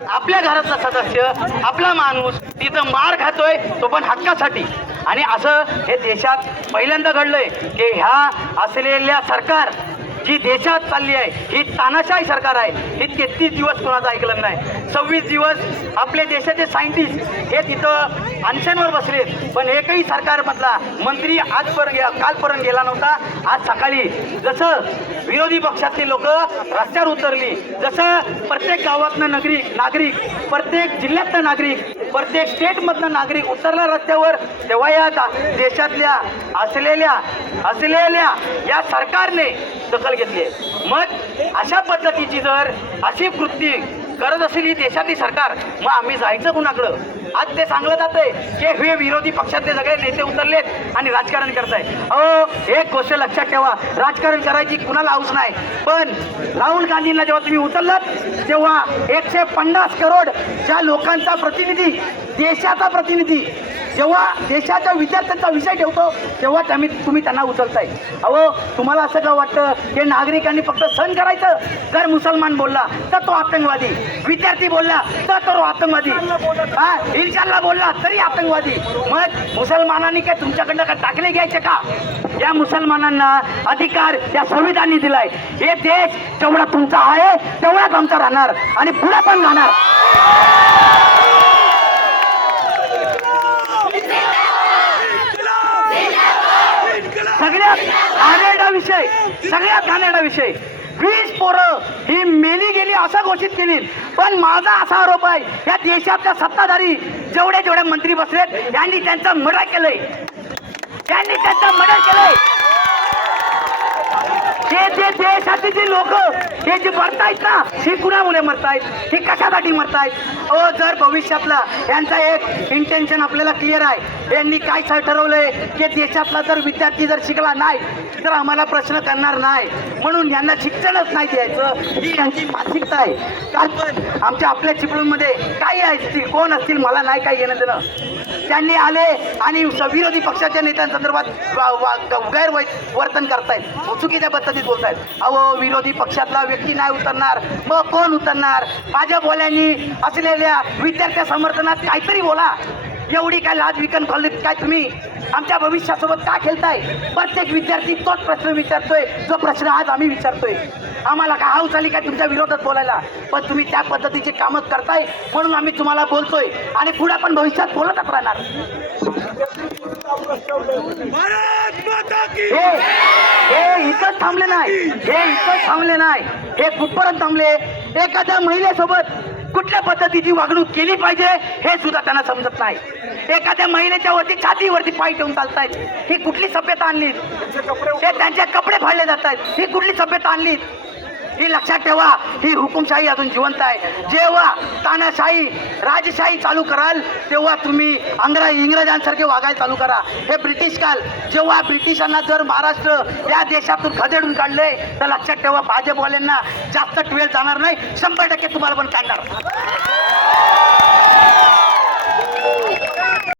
आपल्या घरातला सदस्य, आपला माणूस तिथं मार खातोय, तो पण हक्कासाठी. आणि असं हे देशात पहिल्यांदा घडलंय की ह्या असलेल्या सरकार जी देशात चालली आहे ही तानाशाही सरकार आहे. ही 33 दिवस कोणाचं ऐकलं नाही. 26 दिवस आपले देशाचे सायंटिस्ट हे तिथं अनशनवर बसले, पण एकही सरकारमधला मंत्री कालपर्यंत गेला नव्हता. आज सकाळी जसं विरोधी पक्षातली लोक रस्त्यावर उतरली, जसं प्रत्येक गावातनं नागरिक प्रत्येक जिल्ह्यातलं नागरिक, प्रत्येक स्टेटमधनं नागरिक उतरला रस्त्यावर, तेव्हा या देशातल्या असलेल्या या सरकारने दखल घेतली आहे. मग अशा पद्धतीची जर अशी कृती करत असेल ही देशातली सरकार, मग आम्ही जायचं कुणाकडं? आज ते सांगलं जातंय की हे विरोधी पक्षातले सगळे नेते उतरलेत आणि राजकारण करताय. अहो, एक गोष्ट लक्षात ठेवा, राजकारण करायची कुणाला हौस नाही, पण राहुल गांधींना जेव्हा तुम्ही उचललात तेव्हा 150 करोड ज्या लोकांचा प्रतिनिधी, देशाचा प्रतिनिधी जेव्हा देशाच्या विद्यार्थ्यांचा विषय ठेवतो तेव्हा तुम्ही त्यांना उचलताय. अहो, तुम्हाला असं का वाटतं की नागरिकांनी फक्त सहन करायचं? जर मुसलमान बोलला तर तो आतंकवादी, विद्यार्थी बोलला तर तो आतंकवादी, इन्शाल्लाह बोलला तरी आतंकवादी. मग मुसलमानांनी काय तुमच्याकडनं काय दाखले घ्यायचे का? या मुसलमानांना अधिकार या संविधानाने दिलाय. हे देश जेवढा तुमचा आहे तेवढाच आमचा राहणार आणि पुढे पण राहणार. सगळ्यात घाणेरडा विषय 20 पोरं ही मेली गेली असं घोषित केली. पण माझा असा आरोप आहे, या देशातल्या सत्ताधारी जेवढे मंत्री बसलेत यांनी त्यांचं मर्डर केलंय. हे देशाची जी लोक हे जे मरतायत ना, हे कुणामुळे मरतायत, हे कशासाठी मरतायत? अहो, जर भविष्यातला यांचा एक इंटेन्शन आपल्याला क्लिअर आहे. यांनी काय ठरवलंय की देशातला जर विद्यार्थी जर शिकला नाही तर आम्हाला प्रश्न करणार नाही, म्हणून यांना शिक्षणच नाही द्यायचं, ही यांची मानसिकता आहे. काल पण आपल्या चिपळूणमध्ये काही असतील, कोण असतील मला नाही काही येणं देणं, त्यांनी आले आणि विरोधी पक्षाच्या नेत्यांसंदर्भात गैरवर्तन करतायत, चुकीच्या पद्धतीत बोलतायत. अहो, विरोधी पक्षातला व्यक्ती नाही उतरणार, मग कोण उतरणार? भाजपवाल्यांनी असलेल्या विद्यार्थ्या समर्थनात काहीतरी बोला. एवढी काय लाज विकन खोललीत काय तुम्ही? आमच्या भविष्यासोबत का खेळताय? प्रत्येक विद्यार्थी तोच प्रश्न विचारतोय जो प्रश्न आज आम्ही विचारतोय. आम्हाला काय हाऊस आली काय तुमच्या विरोधात बोलायला? पण तुम्ही त्या पद्धतीचे कामच करताय, म्हणून आम्ही तुम्हाला बोलतोय आणि पुढे पण भविष्यात बोलतच राहणार. हे इथंच थांबले नाही, हे कुठपर्यंत थांबले? एखाद्या महिलेसोबत कुठल्या पद्धतीची वागणूक केली पाहिजे हे सुद्धा त्यांना समजत नाही. एखाद्या महिलेच्या वरती छातीवरती पाय ठेवून चालतायत, ही कुठली सभ्यता आणलीत? ते त्यांचे कपडे फाडले जात आहेत, ही कुठली सभ्यता आणलीत? ही लक्षात ठेवा, ही हुकुमशाही अजून जिवंत आहे. जेव्हा तानाशाही राजशाही चालू कराल तेव्हा तुम्ही इंग्रजांसारखे वागायला चालू करा. हे ब्रिटिश काल, जेव्हा ब्रिटिशांना जर महाराष्ट्र या देशातून खदेडून काढले तर लक्षात ठेवा, भाजपवाल्यांना जास्त ट्वेल जाणार नाही, 100% तुम्हाला पण काढणार.